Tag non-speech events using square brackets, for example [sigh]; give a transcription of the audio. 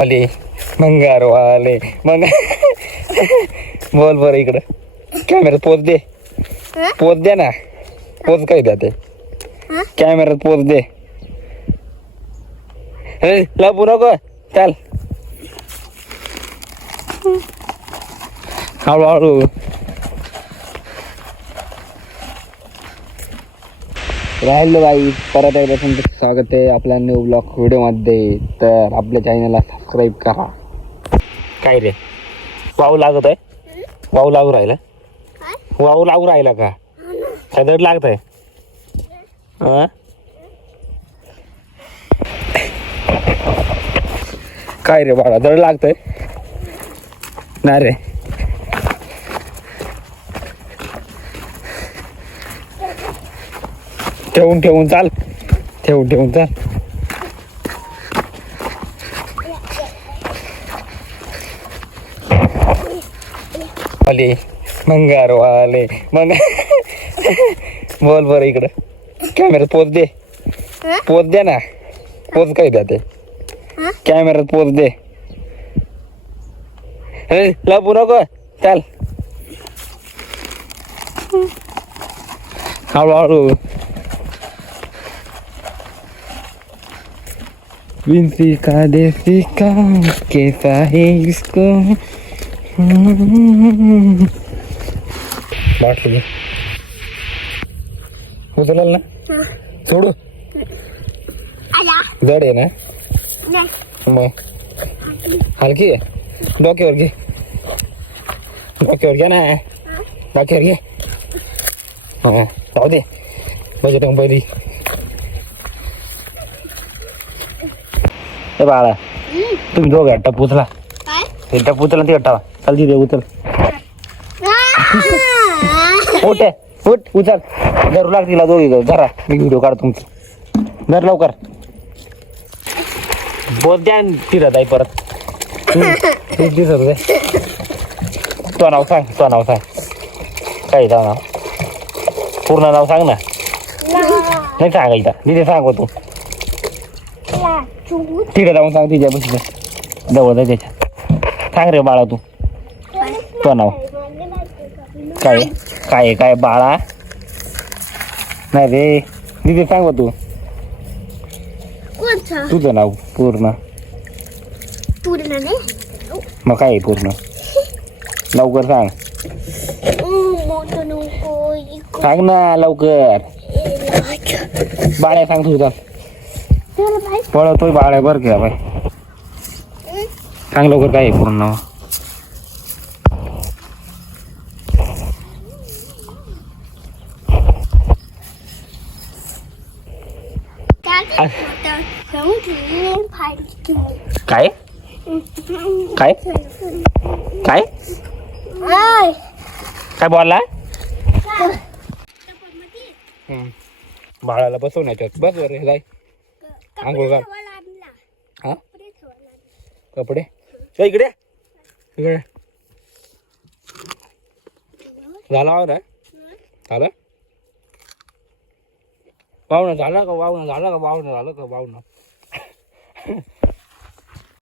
वाले मंगार वाले मंग बोल बरं इकडं. कॅमेऱ्यात पोच दे? पोच दे ना. पोच काय द्या ते? कॅमेऱ्यात पोच दे. ए, लपू नको. चाल. हळूहळू. राहिलो बाई परत एकदा तुमचं स्वागत आहे आपल्या न्यू ब्लॉग व्हिडिओमध्ये तर आपल्या चॅनलला सबस्क्राईब करा. काय रे? वाव लागत आहे? वाव लागू राहिला? काय? वाव लागू राहिला का? काय दड लागत आहे? हा? काय रे बाळा दड लागतंय? नाही रे. ठेवून ठेवून चाल. ठेवून ठेवून चाल. वाले मंगार वाले मंग [laughs] बोल बरं इकडं. कॅमेऱ्यात पोच दे? पोच दे ना. पोच काय द्या ते? कॅमेऱ्यात पोच दे. ए, लपू नको. चाल. हळूहळू. विंसी का देसी का कैसा है इसको बाटली घे. उचलाल ना? हं. सोडू. जड आहे ना? मग. हलकी आहे. डोक्यावर घे. डोक्यावर घे ना. डोक्यावर घे. हा जाऊ दे. बजेट पहिली बाळा. तुम्ही दोघं काय? ते टप उचला ते टावा. चाल तिथे उचल! उठ उठ उचल. धरू लाग तिला दोघी धरा. मी व्हिडिओ काढ तुमचं. धर लवकर. बोल द्या फिरत आहे परत. तेच दिसत होते तो नाव सांग तो नाव सांग. काय तो नाव? पूर्ण नाव सांग ना. नाही सांगायचं. तिथे सांग तू ला, चूत. तिकडे जाऊन सांग तिच्या बस जवळ जाय त्याच्या सांग रे बाळा तू तो नाव काय काय आहे, काय बाळा नाही रे तिथे सांग बा तू कोणतं तुझं नाव पूर्ण पूर्ण नाही मग काय आहे पूर्ण लवकर सांग उ, मोठं नको इकडं. सांग ना लवकर बाळ्या सांग तुझं चल बाई. पळतोय बाळ्या बरं का बाय. सांग लवकर काय पूर्ण नाव. काय. काय? काय? काय? बोलला? बाळाला बसवण्याच्यात बस बरं जाय. आंघोळ आणला. हा? कपडे जा इकडे? इकडे. झाला वाव ना झालं? वावणं झालं का वावणं झालं का वावणं झालं का वावणं